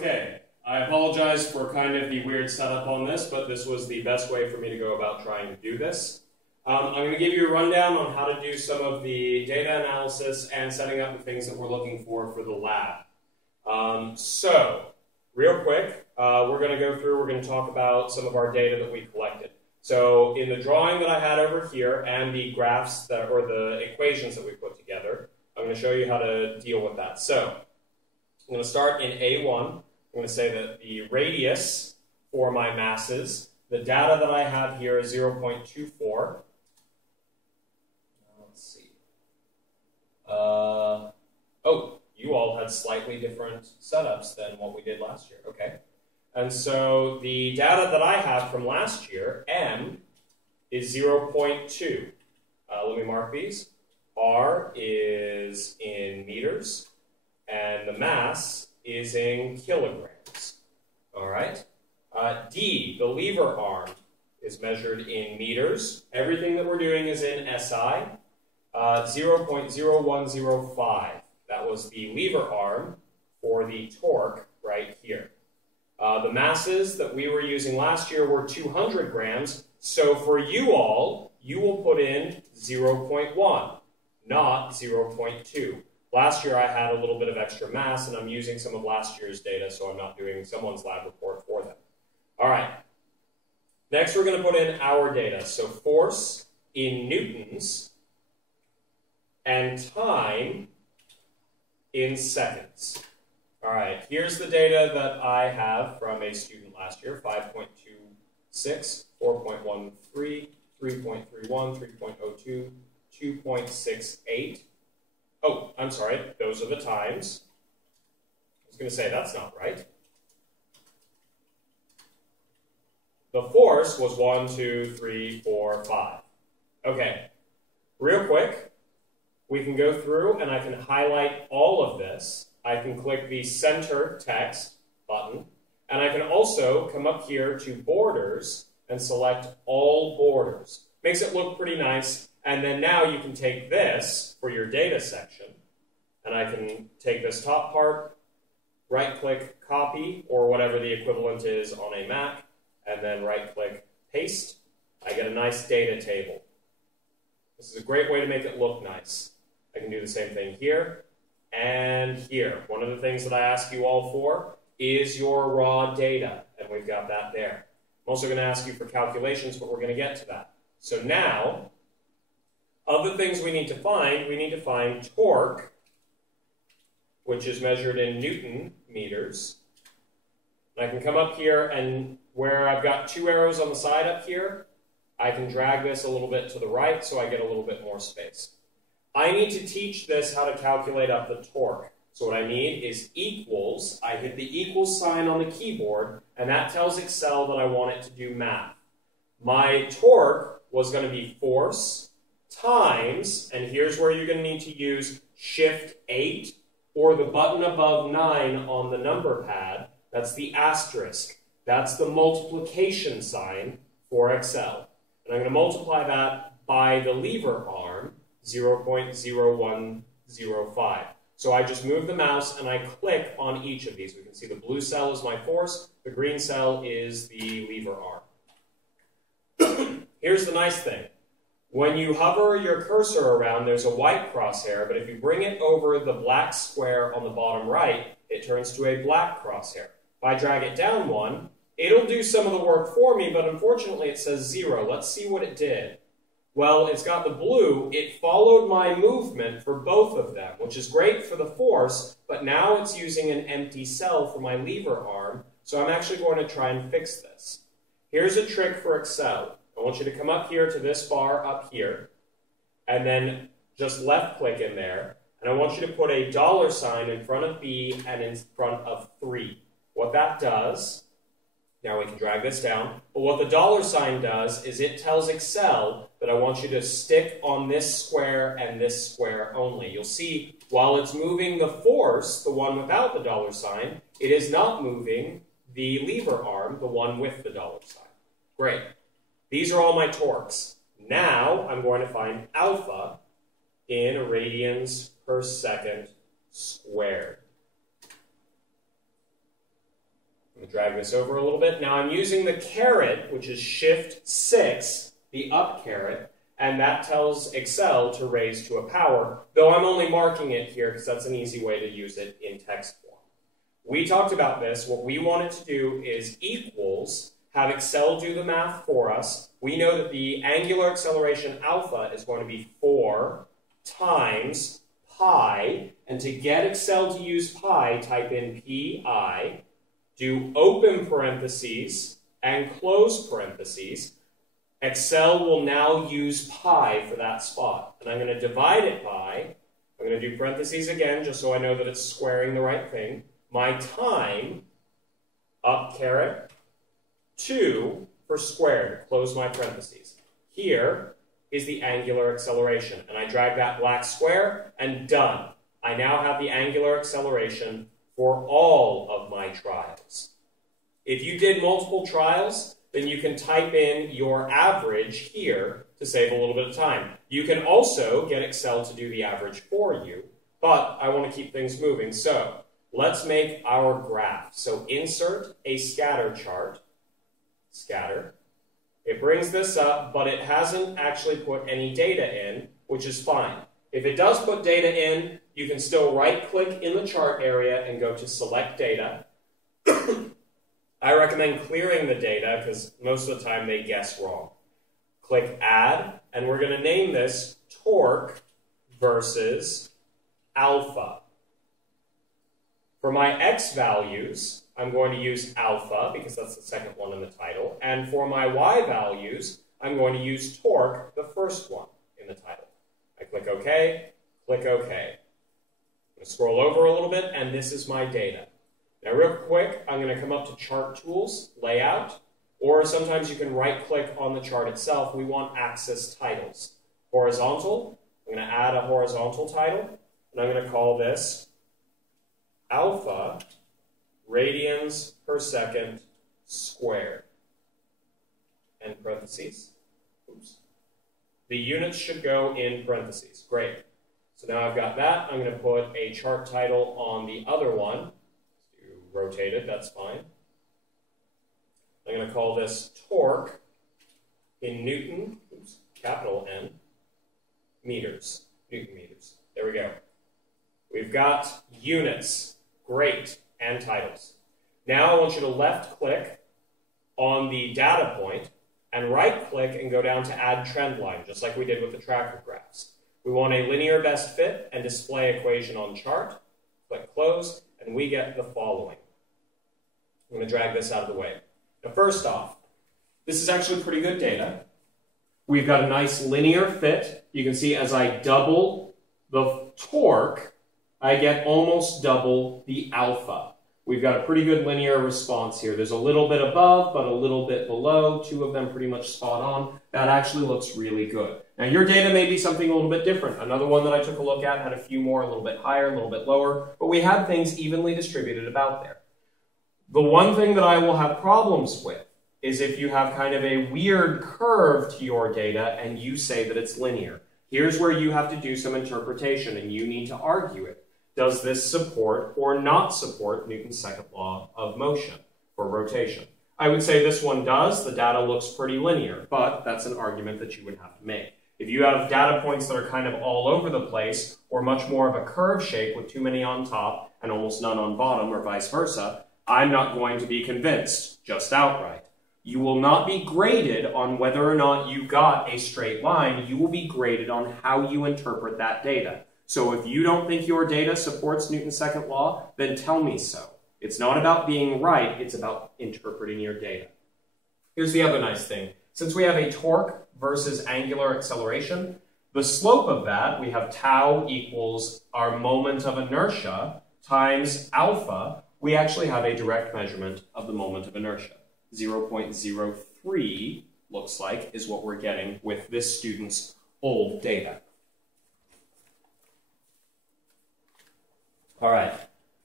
Okay, I apologize for kind of the weird setup on this, but this was the best way for me to go about trying to do this. I'm going to give you a rundown on how to do some of the data analysis and setting up the things that we're looking for the lab. So, real quick, we're going to go through, we're going to talk about some of our data that we collected. So, in the drawing that I had over here and the graphs that, or the equations that we put together, I'm going to show you how to deal with that. So, I'm going to start in A1. I'm going to say that the radius for my masses, the data that I have here is 0.24. Let's see. Oh, you all had slightly different setups than what we did last year. Okay. And so the data that I have from last year, M, is 0.2. Let me mark these. R is in meters, and the mass is in kilograms. All right. D, the lever arm, is measured in meters. Everything that we're doing is in SI. 0.0105. That was the lever arm for the torque right here. The masses that we were using last year were 200 grams. So for you all, you will put in 0.1, not 0.2. Last year I had a little bit of extra mass, and I'm using some of last year's data, so I'm not doing someone's lab report for them. All right. Next, we're going to put in our data. So force in newtons and time in seconds. All right. Here's the data that I have from a student last year, 5.26, 4.13, 3.31, 3.02, 2.68. Oh, I'm sorry, those are the times. I was going to say, that's not right. The force was 1, 2, 3, 4, 5. Okay, real quick, we can go through and I can highlight all of this. I can click the center text button, and I can also come up here to borders and select all borders. Makes it look pretty nice. And then now you can take this for your data section, and I can take this top part, right-click copy, or whatever the equivalent is on a Mac, and then right-click paste. I get a nice data table. This is a great way to make it look nice. I can do the same thing here and here. One of the things that I ask you all for is your raw data, and we've got that there. I'm also going to ask you for calculations, but we're going to get to that. So now, of the things we need to find torque, which is measured in Newton meters. And I can come up here, and where I've got two arrows on the side up here, I can drag this a little bit to the right so I get a little bit more space. I need to teach this how to calculate up the torque. So what I need is equals. I hit the equals sign on the keyboard, and that tells Excel that I want it to do math. My torque was going to be force times, and here's where you're going to need to use Shift 8 or the button above 9 on the number pad. That's the asterisk. That's the multiplication sign for Excel. And I'm going to multiply that by the lever arm, 0.0105. So I just move the mouse and I click on each of these. We can see the blue cell is my force, the green cell is the lever arm. Here's the nice thing. When you hover your cursor around, there's a white crosshair, but if you bring it over the black square on the bottom right, it turns to a black crosshair. If I drag it down one, it'll do some of the work for me, but unfortunately it says 0. Let's see what it did. Well, it's got the blue. It followed my movement for both of them, which is great for the force, but now it's using an empty cell for my lever arm, so I'm actually going to try and fix this. Here's a trick for Excel. I want you to come up here to this bar up here, and then just left-click in there, and I want you to put a $sign in front of B and in front of 3. What that does, now we can drag this down, but what the $sign does is it tells Excel that I want you to stick on this square and this square only. You'll see while it's moving the force, the one without the $sign, it is not moving the lever arm, the one with the $sign. Great. These are all my torques. Now I'm going to find alpha in radians per second squared. drag this over a little bit. Now I'm using the caret, which is Shift 6, the up caret, and that tells Excel to raise to a power, though I'm only marking it here because that's an easy way to use it in text form. We talked about this. What we want it to do is equals, have Excel do the math for us. We know that the angular acceleration alpha is going to be 4 times pi, and to get Excel to use pi, type in pi, do open parentheses and close parentheses. Excel will now use pi for that spot. And I'm going to divide it by, I'm going to do parentheses again, just so I know that it's squaring the right thing. My time, up caret, 2 for squared, close my parentheses. Here is the angular acceleration. And I drag that black square, and done. I now have the angular acceleration for all of my trials. If you did multiple trials, then you can type in your average here to save a little bit of time. You can also get Excel to do the average for you, but I want to keep things moving. So let's make our graph. So insert a scatter chart, scatter. It brings this up, but it hasn't actually put any data in, which is fine. If it does put data in, you can still right-click in the chart area and go to Select Data. I recommend clearing the data because most of the time they guess wrong. Click Add, and we're going to name this Torque versus Alpha. For my X values, I'm going to use alpha because that's the second one in the title. And for my Y values, I'm going to use torque, the first one in the title. I click OK, click OK. I'm going to scroll over a little bit, and this is my data. Now, real quick, I'm going to come up to Chart Tools, Layout, or sometimes you can right-click on the chart itself. We want Axis Titles. Horizontal, I'm going to add a horizontal title, and I'm going to call this Alpha radians per second squared. And parentheses. Oops. The units should go in parentheses. Great. So now I've got that. I'm going to put a chart title on the other one. Rotate it, that's fine. I'm going to call this torque in Newton, oops, capital N, meters, Newton meters. There we go. We've got units, great, and titles. Now I want you to left-click on the data point and right-click and go down to Add Trend Line, just like we did with the tracker graphs. We want a linear best fit and display equation on chart. Click Close, and we get the following. I'm going to drag this out of the way. Now, first off, this is actually pretty good data. We've got a nice linear fit. You can see as I double the torque, I get almost double the alpha. We've got a pretty good linear response here. There's a little bit above, but a little bit below. Two of them pretty much spot on. That actually looks really good. Now, your data may be something a little bit different. Another one that I took a look at had a few more, a little bit higher, a little bit lower, but we had things evenly distributed about there. The one thing that I will have problems with is if you have kind of a weird curve to your data and you say that it's linear. Here's where you have to do some interpretation and you need to argue it. Does this support or not support Newton's second law of motion for rotation? I would say this one does. The data looks pretty linear, but that's an argument that you would have to make. If you have data points that are kind of all over the place or much more of a curve shape with too many on top and almost none on bottom or vice versa, I'm not going to be convinced just outright. You will not be graded on whether or not you got a straight line. You will be graded on how you interpret that data. So if you don't think your data supports Newton's second law, then tell me so. It's not about being right, it's about interpreting your data. Here's the other nice thing. Since we have a torque versus angular acceleration, the slope of that, we have tau equals our moment of inertia times alpha. We actually have a direct measurement of the moment of inertia. 0.03 looks like is what we're getting with this student's old data. All right,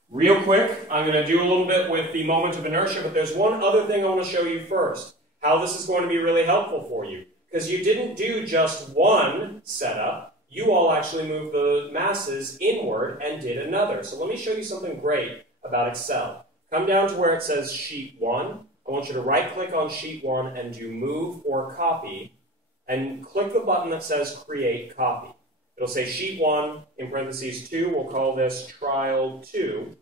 real quick, I'm going to do a little bit with the moment of inertia, but there's one other thing I want to show you first, how this is going to be really helpful for you. Because you didn't do just one setup, you all actually moved the masses inward and did another. So let me show you something great about Excel. come down to where it says Sheet 1. I want you to right-click on Sheet 1 and do Move or Copy, and click the button that says Create Copy. It'll say Sheet 1, in parentheses 2. We'll call this Trial 2.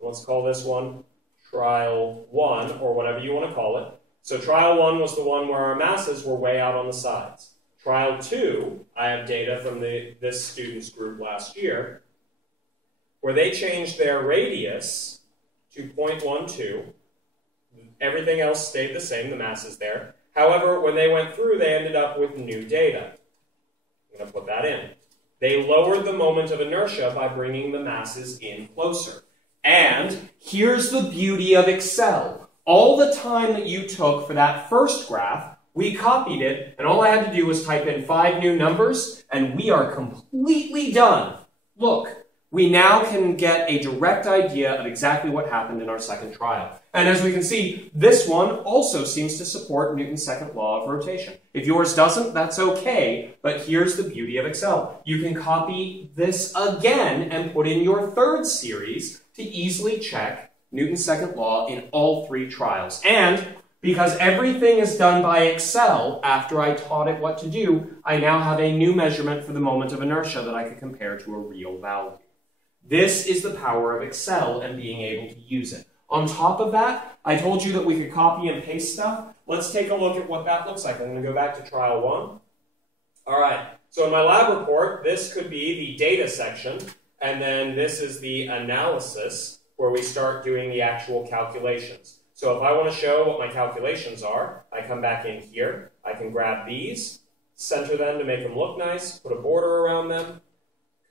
Let's call this one Trial 1, or whatever you want to call it. So Trial 1 was the one where our masses were way out on the sides. Trial 2, I have data from this student's group last year, where they changed their radius to 0.12. Everything else stayed the same, the mass is there. However, when they went through, they ended up with new data. I'm going to put that in. They lowered the moment of inertia by bringing the masses in closer. And here's the beauty of Excel. All the time that you took for that first graph, we copied it, and all I had to do was type in 5 new numbers, and we are completely done. Look. We now can get a direct idea of exactly what happened in our second trial. And as we can see, this one also seems to support Newton's second law of rotation. If yours doesn't, that's okay, but here's the beauty of Excel. You can copy this again and put in your third series to easily check Newton's second law in all 3 trials. And because everything is done by Excel after I taught it what to do, I now have a new measurement for the moment of inertia that I could compare to a real value. This is the power of Excel and being able to use it. On top of that, I told you that we could copy and paste stuff. Let's take a look at what that looks like. I'm going to go back to trial 1. All right, so in my lab report, this could be the data section, and then this is the analysis where we start doing the actual calculations. So if I want to show what my calculations are, I come back in here. I can grab these, center them to make them look nice, put a border around them,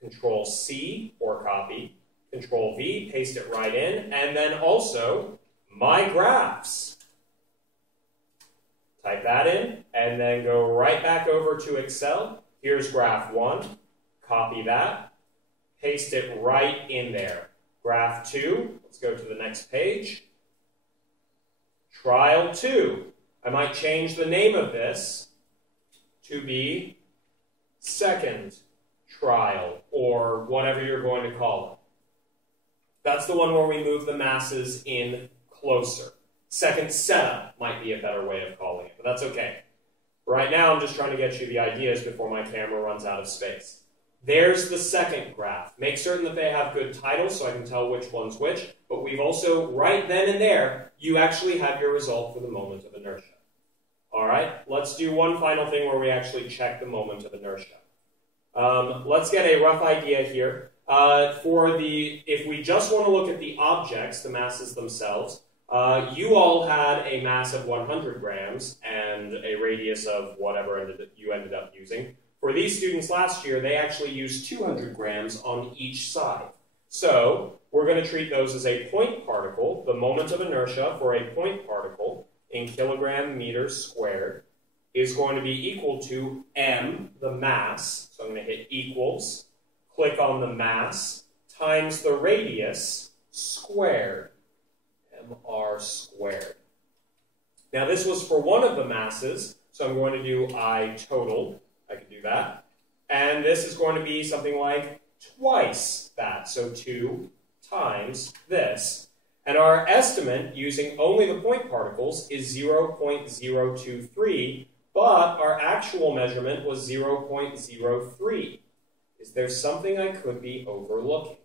Control-C or copy, Control-V, paste it right in, and then also my graphs. Type that in, and then go right back over to Excel. Here's graph 1, copy that, paste it right in there. Graph 2, let's go to the next page. Trial 2, I might change the name of this to be second trial, or whatever you're going to call it. That's the one where we move the masses in closer. Second setup might be a better way of calling it, but that's okay. Right now, I'm just trying to get you the ideas before my camera runs out of space. There's the second graph. Make certain that they have good titles so I can tell which one's which, but we've also, right then and there, you actually have your result for the moment of inertia. All right, let's do one final thing where we actually check the moment of inertia. Let's get a rough idea here. If we just want to look at the objects, the masses themselves, you all had a mass of 100 grams and a radius of whatever you ended up using. For these students last year, they actually used 200 grams on each side. So we're going to treat those as a point particle. The moment of inertia for a point particle in kilogram meters squared is going to be equal to m, the mass. So I'm going to hit equals, click on the mass, times the radius squared, mr squared. Now this was for one of the masses, so I'm going to do I total. I can do that. And this is going to be something like twice that, so 2 times this. And our estimate, using only the point particles, is 0.023, but our actual measurement was 0.03. Is there something I could be overlooking?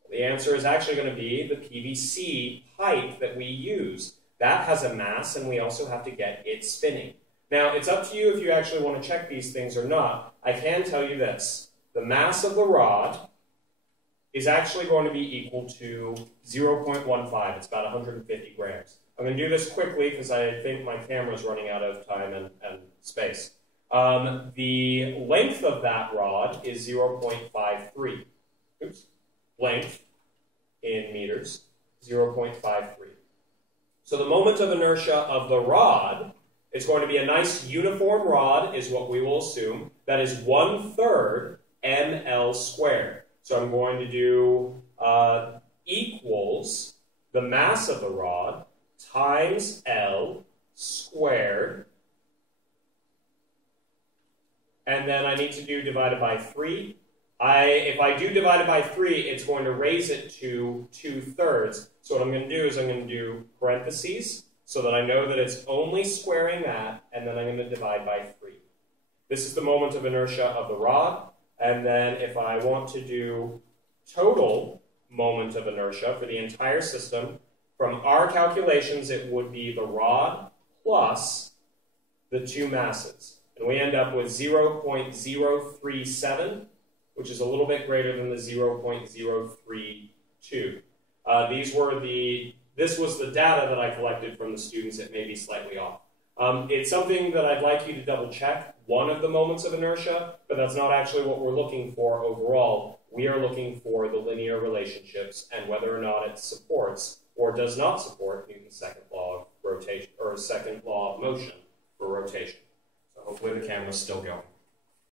Well, the answer is actually going to be the PVC pipe that we use. That has a mass, and we also have to get it spinning. Now, it's up to you if you actually want to check these things or not. I can tell you this. The mass of the rod is actually going to be equal to 0.15. It's about 150 grams. I'm going to do this quickly because I think my camera's running out of time and space. The length of that rod is 0.53. Oops. Length in meters, 0.53. So the moment of inertia of the rod is going to be a nice uniform rod, is what we will assume. That is 1/3 ml squared. So I'm going to do equals the mass of the rod times L squared. And then I need to do divided by 3. If I do divide it by 3, it's going to raise it to 2/3. So what I'm going to do is I'm going to do parentheses so that I know that it's only squaring that, and then I'm going to divide by 3. This is the moment of inertia of the rod. And then if I want to do total moment of inertia for the entire system, from our calculations, it would be the rod plus the 2 masses. And we end up with 0.037, which is a little bit greater than the 0.032. This was the data that I collected from the students. It may be slightly off. It's something that I'd like you to double check, one of the moments of inertia, but that's not actually what we're looking for overall. We are looking for the linear relationships and whether or not it supports or does not support Newton's second law of rotation, or second law of motion for rotation. So hopefully the camera's still going.